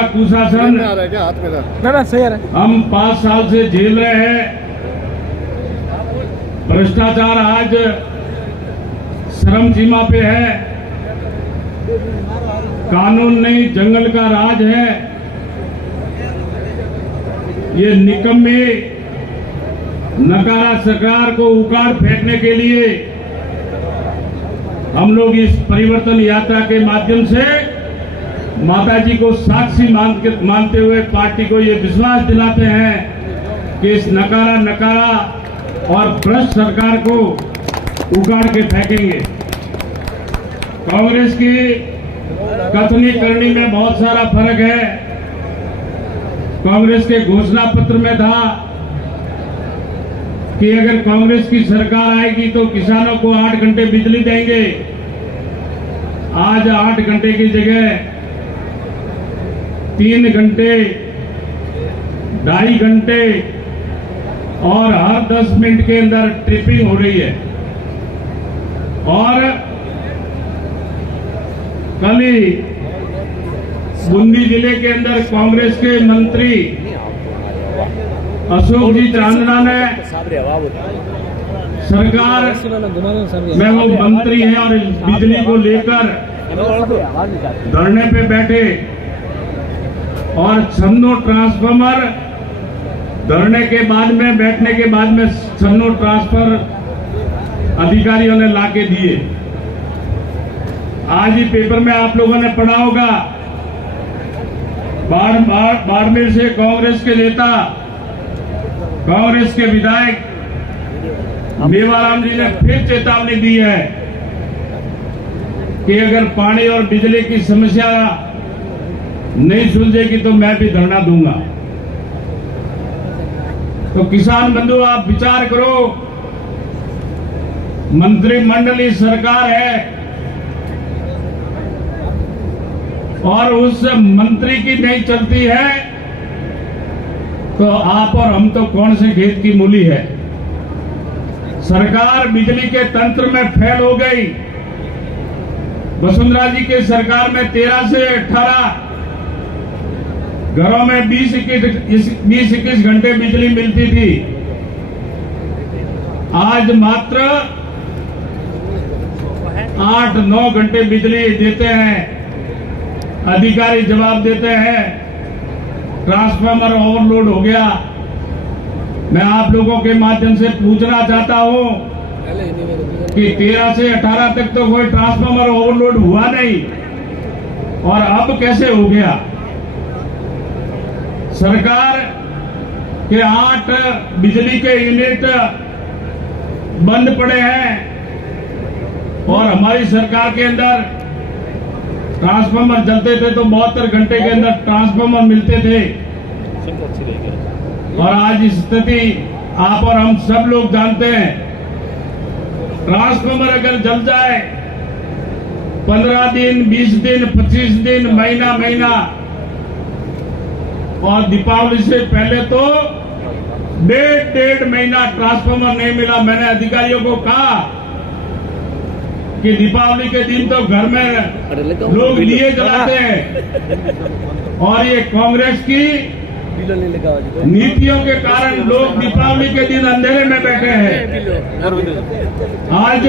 का कुशासन ना सही है। हम 5 साल से झेल रहे हैं। भ्रष्टाचार आज चरम सीमा पे है। कानून नहीं, जंगल का राज है। ये निकम्मे नकारा सरकार को उखाड़ फेंकने के लिए हम लोग इस परिवर्तन यात्रा के माध्यम से माताजी को साक्षी मानते हुए पार्टी को ये विश्वास दिलाते हैं कि इस नकारा और भ्रष्ट सरकार को उखाड़ के फेंकेंगे। कांग्रेस की कथनी करनी में बहुत सारा फर्क है। कांग्रेस के घोषणा पत्र में था कि अगर कांग्रेस की सरकार आएगी तो किसानों को 8 घंटे बिजली देंगे। आज 8 घंटे की जगह 3 घंटे, 2.5 घंटे और हर 10 मिनट के अंदर ट्रिपिंग हो रही है। और कल ही बूंदी जिले के अंदर कांग्रेस के मंत्री अशोक जी चांदना ने सरकार में वो मंत्री हैं और बिजली को लेकर धरने पे बैठे और छन्नो ट्रांसफार्मर धरने के बाद में, बैठने के बाद में छन्नो ट्रांसफर अधिकारियों ने लाके दिए। आज ही पेपर में आप लोगों ने पढ़ा होगा, बाड़मेर से कांग्रेस के नेता, कांग्रेस के विधायक मेवाराम जी ने फिर चेतावनी दी है कि अगर पानी और बिजली की समस्या नहीं सुलझेगी तो मैं भी धरना दूंगा। तो किसान बंधु, आप विचार करो, मंत्रिमंडलीय सरकार है और उस मंत्री की नहीं चलती है तो आप और हम तो कौन से खेत की मूली है। सरकार बिजली के तंत्र में फेल हो गई। वसुंधरा जी के सरकार में 13 से 18 घरों में 20-21 घंटे बिजली मिलती थी। आज मात्र 8-9 घंटे बिजली देते हैं। अधिकारी जवाब देते हैं ट्रांसफार्मर ओवरलोड हो गया। मैं आप लोगों के माध्यम से पूछना चाहता हूं कि 13 से 18 तक तो कोई ट्रांसफार्मर ओवरलोड हुआ नहीं और अब कैसे हो गया। सरकार के 8 बिजली के यूनिट बंद पड़े हैं और हमारी सरकार के अंदर ट्रांसफार्मर चलते थे तो 72 घंटे के अंदर ट्रांसफार्मर मिलते थे। और आज स्थिति आप और हम सब लोग जानते हैं। ट्रांसफार्मर अगर जल जाए 15 दिन, 20 दिन, 25 दिन, महीना और दीपावली से पहले तो डेढ़ महीना ट्रांसफार्मर नहीं मिला। मैंने अधिकारियों को कहा कि दीपावली के दिन तो घर में लोग दिए जलाते हैं और ये कांग्रेस की नीतियों के कारण लोग दीपावली के दिन अंधेरे में बैठे हैं। आज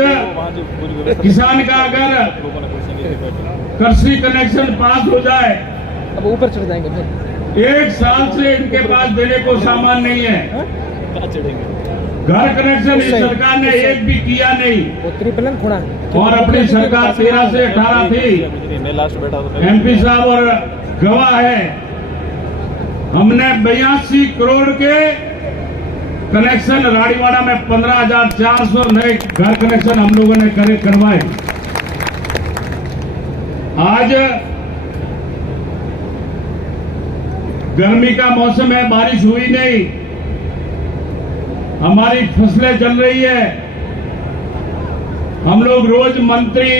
किसान का अगर कृषि कनेक्शन पास हो जाए, अब ऊपर चढ़ जाएंगे। 1 साल से इनके पास देने को सामान नहीं है। घर कनेक्शन इस सरकार ने एक भी किया नहीं। और अपनी सरकार 13 से 18 थी। एमपी साहब और गवाह है। हमने 82 करोड़ के कनेक्शन राड़ीवाड़ा में 15,400 नए घर कनेक्शन हम लोगों ने करवाए। आज गर्मी का मौसम है, बारिश हुई नहीं, हमारी फसलें जल रही है। हम लोग रोज मंत्री,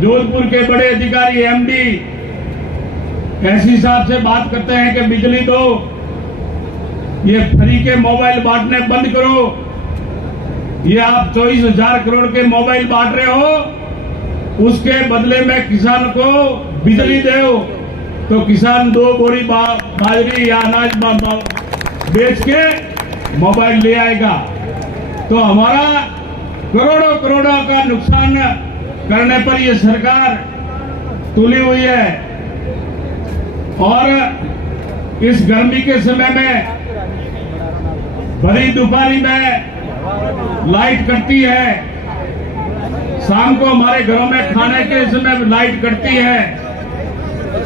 जोधपुर के बड़े अधिकारी, एमडी, एसपी साहब से बात करते हैं कि बिजली दो, ये फ्री के मोबाइल बांटने बंद करो। ये आप 24,000 करोड़ के मोबाइल बांट रहे हो, उसके बदले में किसान को बिजली दो। तो किसान 2 बोरी बाजरी या अनाज बेच के मोबाइल ले आएगा। तो हमारा करोड़ों करोड़ों का नुकसान करने पर ये सरकार तुली हुई है। और इस गर्मी के समय में भरी दोपहरी में लाइट कटती है, शाम को हमारे घरों में खाने के समय लाइट कटती है।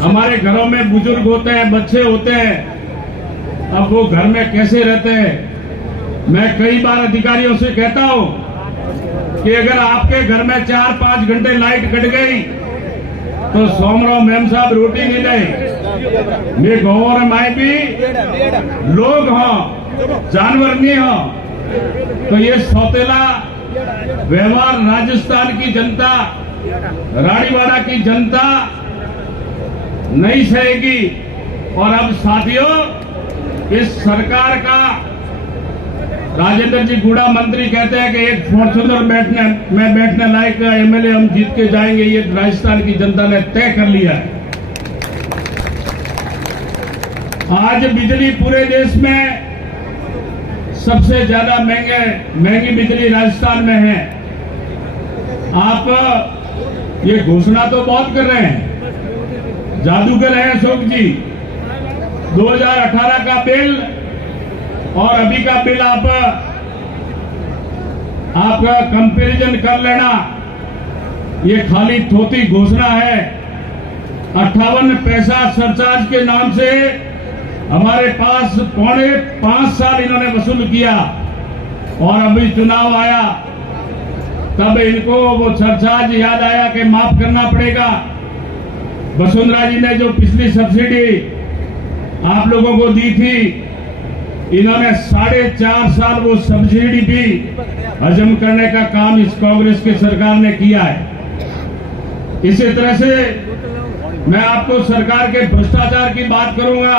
हमारे घरों में बुजुर्ग होते हैं, बच्चे होते हैं, अब वो घर में कैसे रहते हैं। मैं कई बार अधिकारियों से कहता हूं कि अगर आपके घर में 4-5 घंटे लाइट कट गई तो सोमराव मैम साहब रोटी नहीं दे। मैं गाँव और माए भी लोग हों, जानवर नहीं हो। तो ये सौतेला व्यवहार राजस्थान की जनता, रानीवाड़ा की जनता नहीं सहेगी। और अब साथियों, इस सरकार का राजेंद्र जी गुड़ा मंत्री कहते हैं कि एक फॉर्च्यूनर बैठने लायक एमएलए हम जीत के जाएंगे। ये राजस्थान की जनता ने तय कर लिया है। आज बिजली पूरे देश में सबसे ज्यादा महंगी बिजली राजस्थान में है। आप ये घोषणा तो बहुत कर रहे हैं, जादूगर हैं अशोक जी। 2018 का बिल और अभी का बिल आपका कंपैरिजन कर लेना। ये खाली थोती घोषणा है। 58 पैसा सरचार्ज के नाम से हमारे पास 5.25 साल इन्होंने वसूल किया। और अभी चुनाव आया तब इनको वो सरचार्ज याद आया कि माफ करना पड़ेगा। वसुंधरा जी ने जो पिछली सब्सिडी आप लोगों को दी थी, इन्होंने 4.5 साल वो सब्सिडी भी हजम करने का काम इस कांग्रेस की सरकार ने किया है। इसी तरह से मैं आपको सरकार के भ्रष्टाचार की बात करूंगा।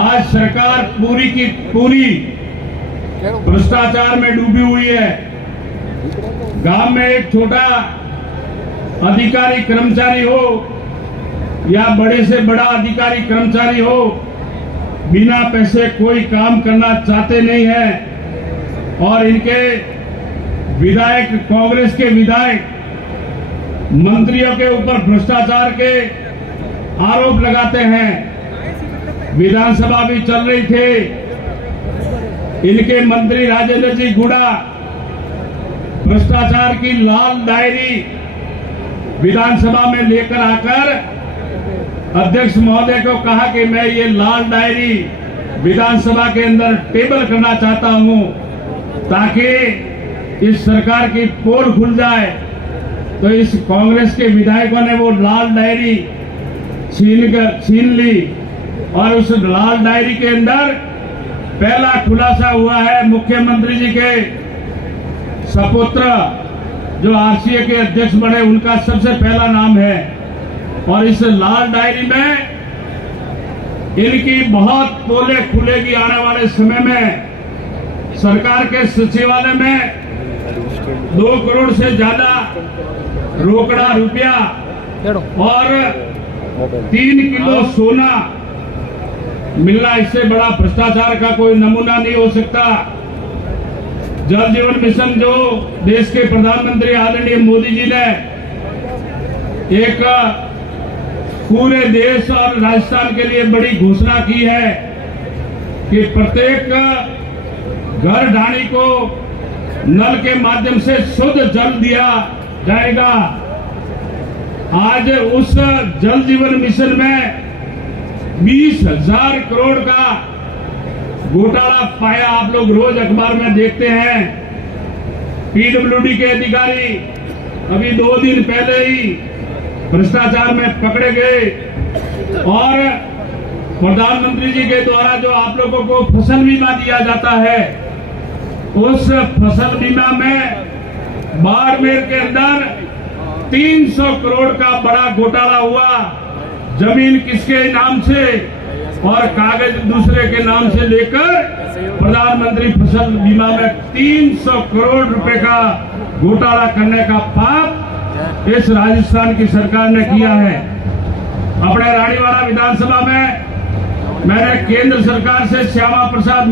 आज सरकार पूरी की पूरी भ्रष्टाचार में डूबी हुई है। गांव में एक छोटा अधिकारी कर्मचारी हो या बड़े से बड़ा अधिकारी कर्मचारी हो, बिना पैसे कोई काम करना चाहते नहीं है। और इनके विधायक, कांग्रेस के विधायक मंत्रियों के ऊपर भ्रष्टाचार के आरोप लगाते हैं। विधानसभा भी चल रही थी, इनके मंत्री राजेंद्र जी गुड़ा भ्रष्टाचार की लाल डायरी विधानसभा में लेकर आकर अध्यक्ष महोदय को कहा कि मैं ये लाल डायरी विधानसभा के अंदर टेबल करना चाहता हूं ताकि इस सरकार की पोल खुल जाए। तो इस कांग्रेस के विधायकों ने वो लाल डायरी छीन ली और उस लाल डायरी के अंदर पहला खुलासा हुआ है मुख्यमंत्री जी के सपुत्र जो आरसीए के अध्यक्ष बने, उनका सबसे पहला नाम है। और इस लाल डायरी में इनकी बहुत पोले खुलेगी आने वाले समय में। सरकार के सचिवालय में 2 करोड़ से ज्यादा रोकड़ा रुपया और 3 किलो सोना मिलना, इससे बड़ा भ्रष्टाचार का कोई नमूना नहीं हो सकता। जल जीवन मिशन जो देश के प्रधानमंत्री आदरणीय मोदी जी ने एक पूरे देश और राजस्थान के लिए बड़ी घोषणा की है कि प्रत्येक घर ढाणी को नल के माध्यम से शुद्ध जल दिया जाएगा। आज उस जल जीवन मिशन में 20,000 करोड़ का घोटाला पाया। आप लोग रोज अखबार में देखते हैं। पीडब्ल्यूडी के अधिकारी अभी 2 दिन पहले ही भ्रष्टाचार में पकड़े गए। और प्रधानमंत्री जी के द्वारा जो आप लोगों को फसल बीमा दिया जाता है, उस फसल बीमा में बाड़मेर के अंदर 300 करोड़ का बड़ा घोटाला हुआ। जमीन किसके नाम से और कागज दूसरे के नाम से लेकर प्रधानमंत्री फसल बीमा में 300 करोड़ रुपए का घोटाला करने का पाप इस राजस्थान की सरकार ने किया है। अपने रानीवाड़ा विधानसभा में मैंने केंद्र सरकार से श्यामा प्रसाद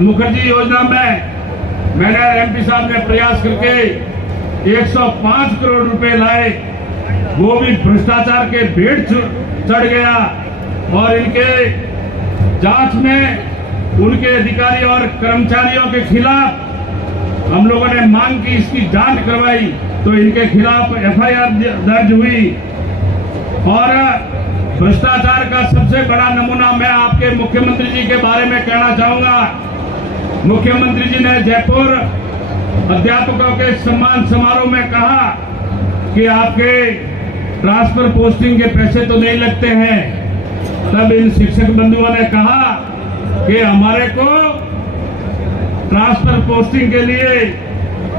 मुखर्जी योजना में मैंने एमपी साहब ने प्रयास करके 105 करोड़ रुपए लाए, वो भी भ्रष्टाचार के भेंट चढ़ गया और इनके जांच में उनके अधिकारी और कर्मचारियों के खिलाफ हम लोगों ने मांग की, इसकी जांच करवाई तो इनके खिलाफ एफआईआर दर्ज हुई। और भ्रष्टाचार का सबसे बड़ा नमूना मैं आपके मुख्यमंत्री जी के बारे में कहना चाहूंगा। मुख्यमंत्री जी ने जयपुर अध्यापकों के सम्मान समारोह में कहा कि आपके ट्रांसफर पोस्टिंग के पैसे तो नहीं लगते हैं। तब इन शिक्षक बंधुओं ने कहा कि हमारे को ट्रांसफर पोस्टिंग के लिए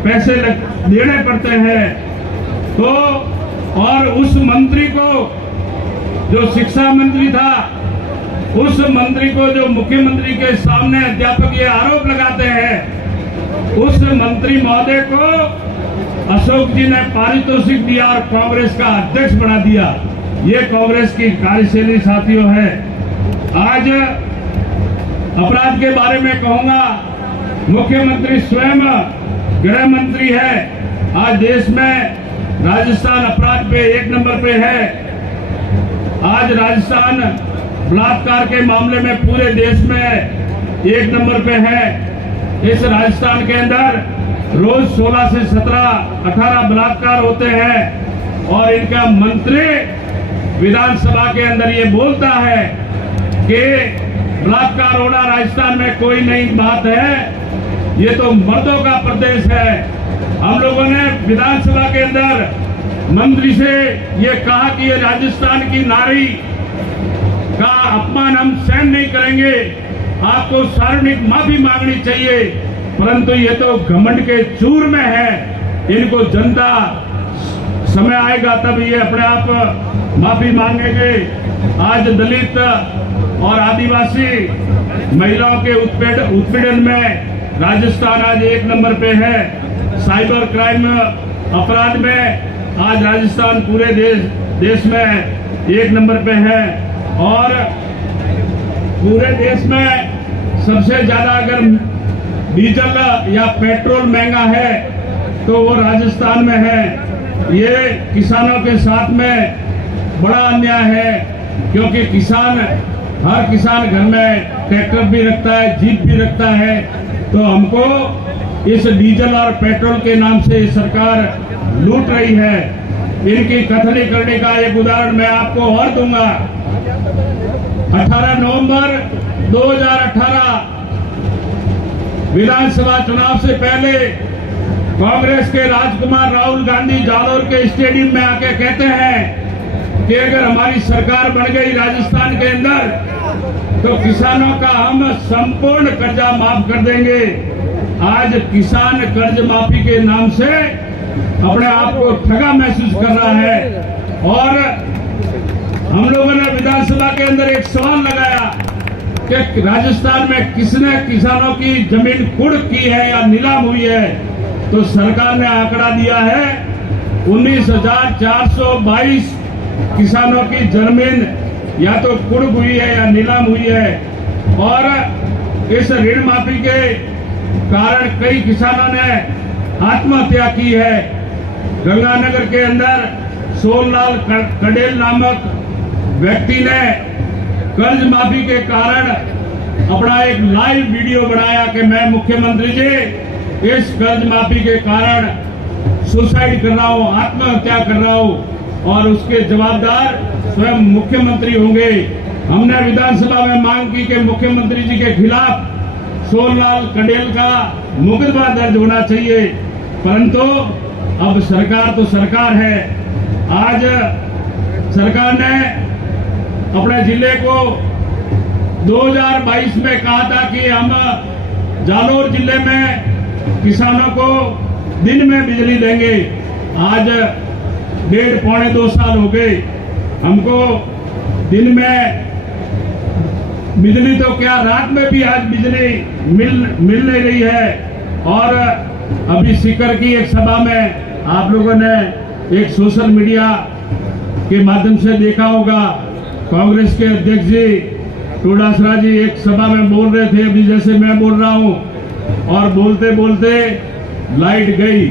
पैसे देने पड़ते हैं। तो और उस मंत्री को, जो शिक्षा मंत्री था, उस मंत्री को जो मुख्यमंत्री के सामने अध्यापक ये आरोप लगाते हैं, उस मंत्री महोदय को अशोक जी ने पारितोषिक दिया और कांग्रेस का अध्यक्ष बना दिया। ये कांग्रेस की कार्यशैली साथियों है। आज अपराध के बारे में कहूंगा, मुख्यमंत्री स्वयं गृह मंत्री है। आज देश में राजस्थान अपराध पे 1 नंबर पे है। आज राजस्थान बलात्कार के मामले में पूरे देश में 1 नंबर पे है। इस राजस्थान के अंदर रोज 16 से 17-18 बलात्कार होते हैं और इनका मंत्री विधानसभा के अंदर ये बोलता है कि बलात्कार होना राजस्थान में कोई नई बात है, ये तो मर्दों का प्रदेश है। हम लोगों ने विधानसभा के अंदर मंत्री से ये कहा कि ये राजस्थान की नारी का अपमान हम सहन नहीं करेंगे, आपको सार्वजनिक माफी मांगनी चाहिए। परंतु ये तो घमंड के चूर में है, इनको जनता समय आएगा तब ये अपने आप माफी मांगेंगे। आज दलित और आदिवासी महिलाओं के उत्पीड़न में राजस्थान आज 1 नंबर पे है। साइबर क्राइम अपराध में आज राजस्थान पूरे देश में 1 नंबर पे है। और पूरे देश में सबसे ज्यादा अगर डीजल या पेट्रोल महंगा है तो वो राजस्थान में है। ये किसानों के साथ में बड़ा अन्याय है, क्योंकि हर किसान घर में ट्रैक्टर भी रखता है, जीप भी रखता है। तो हमको इस डीजल और पेट्रोल के नाम से सरकार लूट रही है। इनकी कथनी करने का एक उदाहरण मैं आपको और दूंगा। 18 नवंबर 2018 विधानसभा चुनाव से पहले कांग्रेस के राजकुमार राहुल गांधी जालोर के स्टेडियम में आके कहते हैं कि अगर हमारी सरकार बन गई राजस्थान के अंदर तो किसानों का हम संपूर्ण कर्जा माफ कर देंगे। आज किसान कर्ज माफी के नाम से अपने आप को ठगा महसूस कर रहा है। और हम लोगों ने विधानसभा के अंदर एक सवाल लगाया कि राजस्थान में किसने किसानों की जमीन कुर्क की है या नीलाम हुई है, तो सरकार ने आंकड़ा दिया है 19,422 किसानों की जमीन या तो कुर्क हुई है या नीलाम हुई है। और इस ऋण माफी के कारण कई किसानों ने आत्महत्या की है। गंगानगर के अंदर सोललाल कडेल नामक व्यक्ति ने कर्ज माफी के कारण अपना एक लाइव वीडियो बनाया कि मैं मुख्यमंत्री जी इस कर्ज माफी के कारण सुसाइड कर रहा हूं, आत्महत्या कर रहा हूं और उसके जवाबदार स्वयं मुख्यमंत्री होंगे। हमने विधानसभा में मांग की कि मुख्यमंत्री जी के खिलाफ सोललाल कडेल का मुकदमा दर्ज होना चाहिए, परंतु अब सरकार तो सरकार है। आज सरकार ने अपने जिले को 2022 में कहा था कि हम जालोर जिले में किसानों को दिन में बिजली देंगे। आज 1.5-2 साल हो गए, हमको दिन में बिजली तो क्या रात में भी आज बिजली मिल नहीं रही है। और अभी सीकर की एक सभा में आप लोगों ने एक सोशल मीडिया के माध्यम से देखा होगा कांग्रेस के अध्यक्ष जी चौटासरा जी एक सभा में बोल रहे थे, अभी जैसे मैं बोल रहा हूं, और बोलते बोलते लाइट गई।